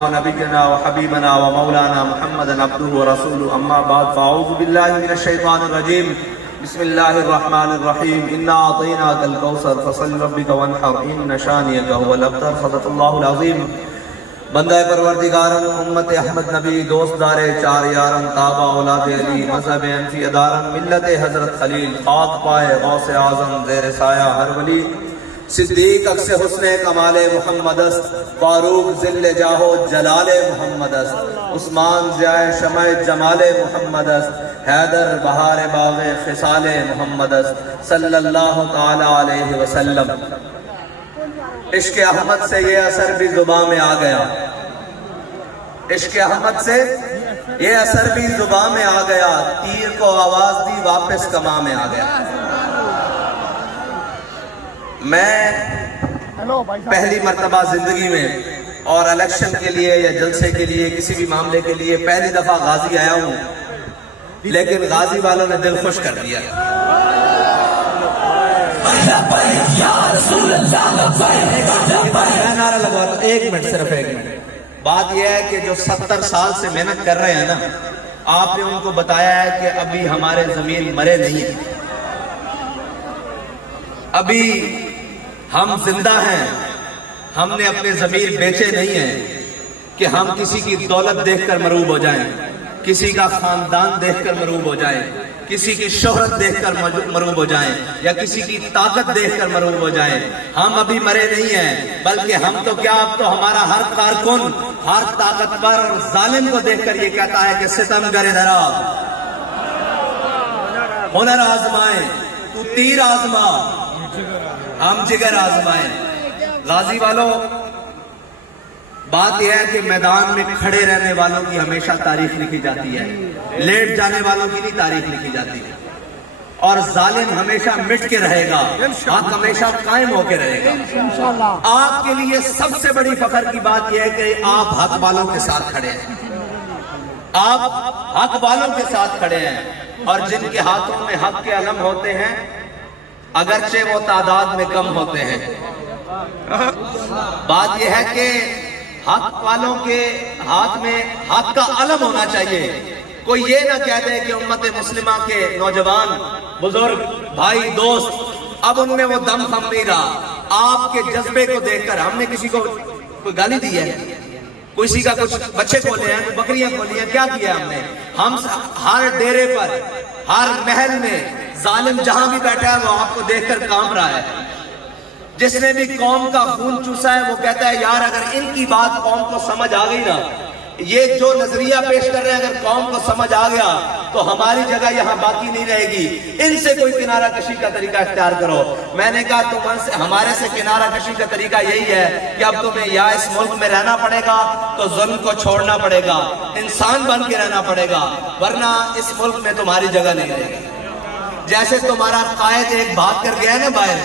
نبينا وحبيبنا ومولانا محمد عبده ورسوله اما بعد فاعوذ بالله من الشيطان الرجيم بسم الله الرحمن الرحيم انا اعطيناك الكوثر فصل لربك وانحر ان شانئك هو الابتر صدق الله العظيم بندہ پروردگارن امت احمد نبی دوست دار چار یارن تابع اولاد علی مذہب انفی ادارن ملت حضرت خلیل خاک پائے غوث اعظم زیر سایہ ہر ولی صدیق اکس حسن کمال محمد است فاروق ذل جاہو جلال محمد است عثمان ضیاء شمع جمال محمد است حیدر بہار باغ خصال محمد است صلی اللہ تعالی علیہ وسلم۔ عشق احمد سے یہ اثر بھی زبان میں آ گیا، عشق احمد سے یہ اثر بھی زبان میں آ گیا، تیر کو آواز دی واپس کماں میں آ گیا۔ میں پہلی مرتبہ زندگی میں اور الیکشن کے لیے یا جلسے کے لیے کسی بھی معاملے کے لیے پہلی دفعہ غازی آیا ہوں، لیکن غازی والوں نے دل خوش کر دیا۔ میں نعرہ لگواتا ہوں، ایک منٹ، صرف ایک منٹ۔ بات یہ ہے کہ جو 70 سال سے محنت کر رہے ہیں نا، آپ نے ان کو بتایا ہے کہ ابھی ہمارے ضمیر مرے نہیں ہیں، ابھی ہم زندہ ہیں، ہم نے اپنے ضمیر بیچے نہیں ہیں کہ ہم کسی کی دولت دیکھ کر مروب ہو جائیں، کسی کا خاندان دیکھ کر مروب ہو جائیں، کسی کی شہرت دیکھ کر مروب ہو جائیں یا کسی کی طاقت دیکھ کر مروب ہو جائیں۔ ہم ابھی مرے نہیں ہیں، بلکہ ہم تو کیا، اب تو ہمارا ہر کارکن، ہر طاقتور اور ظالم کو دیکھ کر یہ کہتا ہے کہ ستم گر ادھر آ، ہنر آزمائیں، تو تیر آزما، ہم جگر آزمائیں۔ غازی والوں، بات یہ ہے کہ میدان میں کھڑے رہنے والوں کی ہمیشہ تاریخ لکھی جاتی ہے، لیٹ جانے والوں کی نہیں تاریخ لکھی جاتی ہے، اور ظالم ہمیشہ مٹ کے رہے گا، حق ہمیشہ قائم ہو کے رہے گا۔ آپ کے لیے سب سے بڑی فخر کی بات یہ ہے کہ آپ حق والوں کے ساتھ کھڑے ہیں، آپ حق والوں کے ساتھ کھڑے ہیں، اور جن کے ہاتھوں میں حق کے علم ہوتے ہیں اگرچہ وہ تعداد میں کم ہوتے ہیں۔ بات یہ ہے کہ حق والوں کے ہاتھ میں حق کا علم ہونا چاہیے۔ کوئی یہ نہ کہہ دے کہ امت مسلمہ کے نوجوان، بزرگ، بھائی، دوست، اب ان میں وہ دم خم نہیں رہا۔ آپ کے جذبے کو دیکھ کر ہم نے کسی کو کوئی گالی دی ہے، کسی کا کچھ بچے کھولے ہیں، بکریاں کھولی ہیں، کیا کیا ہم نے؟ ہم ہر ڈیرے پر، ہر محل میں ظالم جہاں بھی بیٹھا ہے وہ آپ کو دیکھ کر کانپ رہا ہے۔ جس نے بھی قوم کا خون چوسا ہے وہ کہتا ہے یار اگر ان کی بات قوم کو سمجھ آ گئی نا، یہ جو نظریہ پیش کر رہے ہیں اگر قوم کو سمجھ آ گیا تو ہماری جگہ یہاں باقی نہیں رہے گی، ان سے کوئی کنارہ کشی کا طریقہ اختیار کرو۔ میں نے کہا ہمارے سے کنارہ کشی کا طریقہ یہی ہے کہ اب تمہیں یا اس ملک میں رہنا پڑے گا تو ظلم کو چھوڑنا پڑے گا، انسان بن کے رہنا پڑے گا، ورنہ اس ملک میں تمہاری جگہ نہیں رہے گی۔ جیسے تمہارا قائد ایک بھاگ کر گیا نا باہر،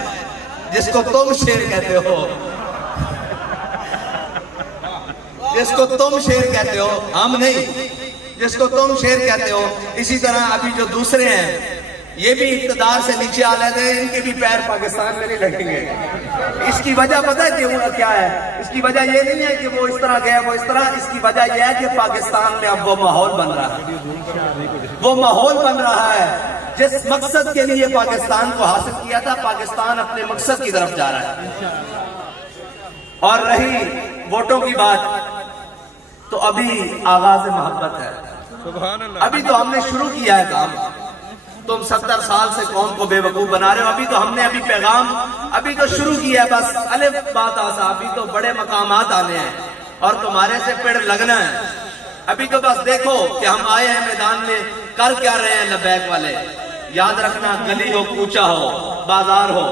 جس کو تم شیر کہتے ہو، جس کو تم شیر کہتے ہو، ہم نہیں، جس کو تم شیر کہتے ہو، اسی طرح ابھی جو دوسرے ہیں یہ بھی اقتدار سے نیچے آ لیتے ہیں، ان کے بھی پیر پاکستان میں نہیں لگیں گے۔ اس کی وجہ پتہ ہے کہ وہ کیا ہے؟ اس کی وجہ یہ نہیں ہے کہ وہ اس طرح گئے وہ اس طرح، اس کی وجہ یہ ہے کہ پاکستان میں اب وہ ماحول بن رہا ہے، وہ ماحول بن رہا ہے جس مقصد کے لیے پاکستان کو حاصل کیا تھا، پاکستان اپنے مقصد کی طرف جا رہا ہے۔ اور رہی ووٹوں کی بات، تو ابھی آغاز محبت ہے، ابھی تو ہم نے شروع کیا ہے کام۔ تم 70 سال سے قوم کو بے وقوف بنا رہے ہو، ابھی تو ہم نے پیغام ابھی تو شروع کیا ہے، بس الف بات آسا، ابھی تو بڑے مقامات آنے ہیں اور تمہارے سے پیڑ لگنا ہے۔ ابھی تو بس دیکھو کہ ہم آئے ہیں میدان میں، کر کیا رہے ہیں لبیک والے۔ یاد رکھنا، گلی ہو، کوچہ ہو، بازار ہو،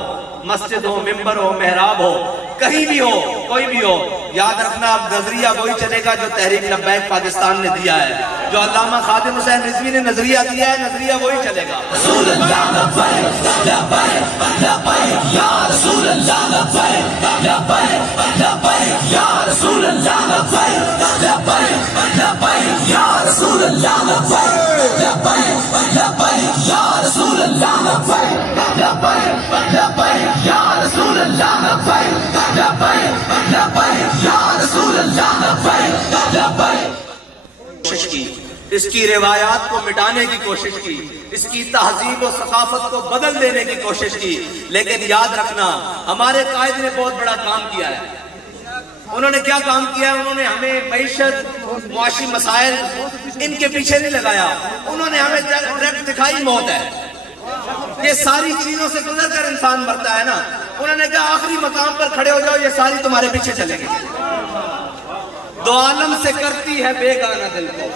مسجد ہو، ممبر ہو، محراب ہو، کہیں بھی ہو، کوئی بھی ہو، یاد رکھنا اب نظریہ وہی چلے گا جو تحریک لبیک پاکستان نے دیا ہے، جو علامہ خادم حسین رضوی نے نظریہ دیا ہے، نظریہ وہی چلے گا۔ رسول اللہ لبیک لبیک لبیک یا رسول اللہ لبیک لبیک لبیک یا رسول اللہ لبیک لبیک لبیک یا رسول اللہ لبیک لبیک لبیک یا رسول اللہ لبیک لبیک لبیک یا رسول اللہ لبیک لبیک لبیک یا رسول اللہ لبیک کوشش کی، اس کی روایات کو مٹانے کی کوشش کی، اس کی تہذیب و ثقافت کو بدل دینے کی کوشش کی، لیکن یاد رکھنا ہمارے قائد نے بہت بڑا کام کیا ہے۔ انہوں نے کیا کام کیا ہے؟ انہوں نے ہمیں معیشت، معاشی مسائل ان کے پیچھے نہیں لگایا، انہوں نے ہمیں ڈائریکٹ دکھائی موت ہے۔ یہ ساری چیزوں سے گزر کر انسان مرتا ہے نا، انہوں نے کہا آخری مقام پر کھڑے ہو جاؤ، یہ ساری تمہارے پیچھے چلے گی۔ دو عالم سے کرتی ہے بیگانہ دل کو۔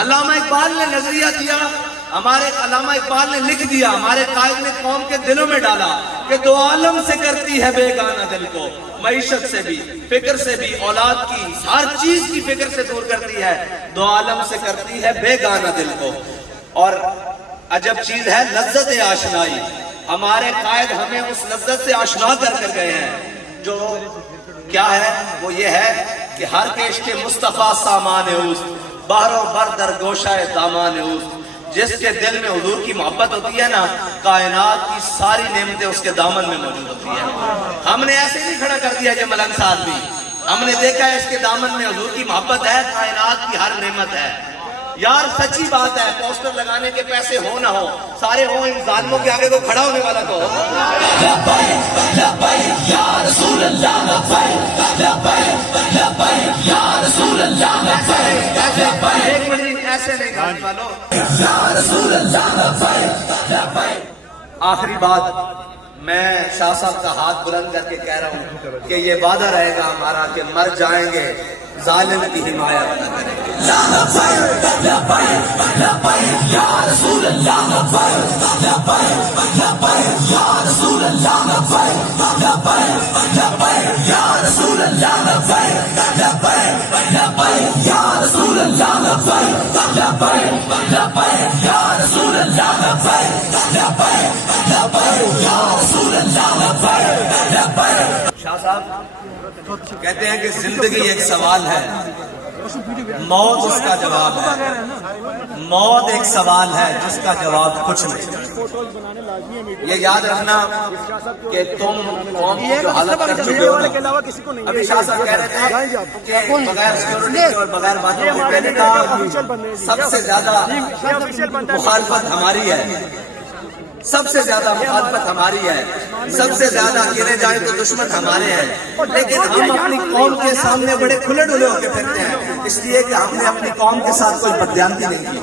علامہ اقبال نے نظریہ دیا، ہمارے علامہ اقبال نے لکھ دیا، ہمارے قائد نے قوم کے دلوں میں ڈالا کہ دو عالم سے کرتی ہے بیگانہ دل کو، معیشت سے بھی، فکر سے بھی، اولاد کی، ہر چیز کی فکر سے دور کرتی ہے، دو عالم سے کرتی ہے بیگانہ دل کو۔ اور عجب چیز ہے لذت آشنائی، ہمارے قائد ہمیں اس لذت سے آشنا کر کر گئے ہیں، جو کیا ہے؟ وہ یہ ہے کہ ہر کیش کے مصطفیٰ سامان اوست، بحر و بر در گوشہ دامان اوست۔ جس کے دل میں حضور کی محبت ہوتی ہے نا، کائنات کی ساری نعمتیں اس کے دامن میں موجود ہوتی ہیں۔ ہم نے ایسے نہیں کھڑا کر دیا یہ ملنگ ساتھ بھی، ہم نے دیکھا ہے اس کے دامن میں حضور کی محبت ہے، کائنات کی ہر نعمت ہے۔ یار سچی بات ہے، پوسٹر لگانے کے پیسے ہو نہ ہو، سارے ہوں، ان ظالموں کے آگے کو کھڑا ہونے والا تو ہو۔ لبیک لبیک یا رسول اللہ، لبیک لبیک لبیک یا رسول اللہ، لبیک ایک منٹ ایسے نہیں گانے والوں، یا رسول اللہ لبیک لبیک۔ آخری بات میں شاہ صاحب کا ہاتھ بلند کر کے کہہ رہا ہوں کہ یہ وعدہ رہے گا ہمارا کہ مر جائیں گے، ظالم کی حمایت نہ کریں گے۔ لبیک لبیک لبیک یا رسول اللہ، لبیک لبیک لبیک یا رسول اللہ، لبیک لبیک لبیک یا رسول اللہ، لبیک لبیک لبیک یا رسول اللہ، لبیک لبیک لبیک یا رسول اللہ، لبیک لبیک لبیک یا رسول اللہ، لبیک لبیک۔ شاہ صاحب کہتے ہیں کہ زندگی ایک سوال ہے، موت اس کا جواب ہے۔ موت ایک سوال ہے جس کا جواب کچھ نہیں۔ یہ یاد رکھنا کہ تم قوم کی جو حالت کر چکے ہو نا، ابھی شاہ صاحب کہہ رہے تھے کہ بغیر سیکورٹی اور بغیر باتوں کے پہلے کا سب سے زیادہ مخالفت ہماری ہے، سب سے زیادہ مخالفت ہماری ہے، سب سے زیادہ گرے جائیں تو دشمن ہمارے ہیں، لیکن ہم اپنی قوم کے سامنے بڑے کھلے ڈلے ہو کے پھرتے ہیں، اس لیے کہ ہم نے اپنی قوم کے ساتھ کوئی بددیانتی نہیں کی،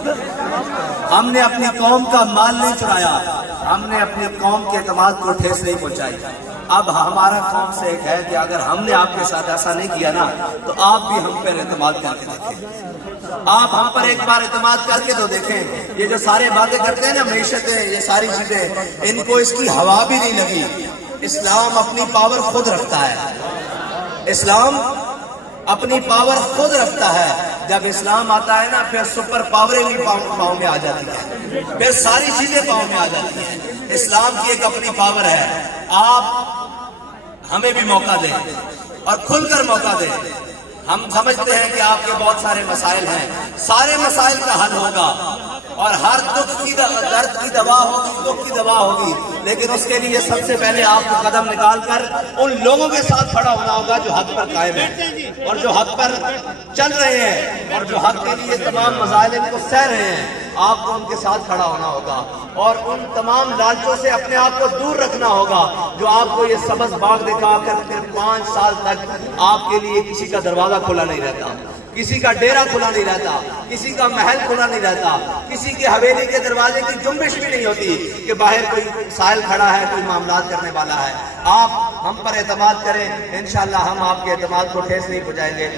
ہم نے اپنی قوم کا مال نہیں چرایا، ہم نے اپنی قوم کے اعتماد کو ٹھیس نہیں پہنچائی۔ اب ہمارا قوم سے ایک ہے کہ اگر ہم نے آپ کے ساتھ ایسا نہیں کیا نا، تو آپ بھی ہم پر اعتماد کر کے دیکھیں، آپ ہم پر ایک بار اعتماد کر کے تو دیکھیں۔ یہ جو سارے باتیں کرتے ہیں نا، معیشتیں، یہ ساری چیزیں، ان کو اس کی ہوا بھی نہیں لگی۔ اسلام اپنی پاور خود رکھتا ہے، اسلام اپنی پاور خود رکھتا ہے۔ جب اسلام آتا ہے نا، پھر سپر پاوریں بھی پاؤں میں آ جاتی ہیں، پھر ساری چیزیں پاؤں میں آ جاتی ہیں۔ اسلام کی ایک اپنی پاور ہے۔ آپ ہمیں بھی موقع دیں اور کھل کر موقع دیں۔ ہم سمجھتے ہیں کہ آپ کے بہت سارے مسائل ہیں، سارے مسائل کا حل ہوگا، اور ہر دکھ کی درد کی دوا ہوگی، دکھ کی دوا ہوگی، لیکن اس کے لیے سب سے پہلے آپ کو قدم نکال کر ان لوگوں کے ساتھ کھڑا ہونا ہوگا جو حق پر قائم ہیں اور جو حق پر چل رہے ہیں اور جو حق کے لیے تمام مظالم کو سہ رہے ہیں۔ آپ کو ان کے ساتھ کھڑا ہونا ہوگا اور ان تمام لالچوں سے اپنے آپ کو دور رکھنا ہوگا جو آپ کو یہ سبز باغ دکھا کر پھر 5 سال تک آپ کے لیے کسی کا دروازہ کھلا نہیں رہتا، کسی کا ڈیرا کھلا نہیں رہتا، کسی کا محل کھلا نہیں رہتا، کسی کی حویلی کے دروازے کی جنبش بھی نہیں ہوتی کہ باہر کوئی سائل کھڑا ہے، کوئی معاملات کرنے والا ہے۔ آپ ہم پر اعتماد کریں، انشاءاللہ ہم آپ کے اعتماد کو ٹھیس نہیں پہنچائیں گے۔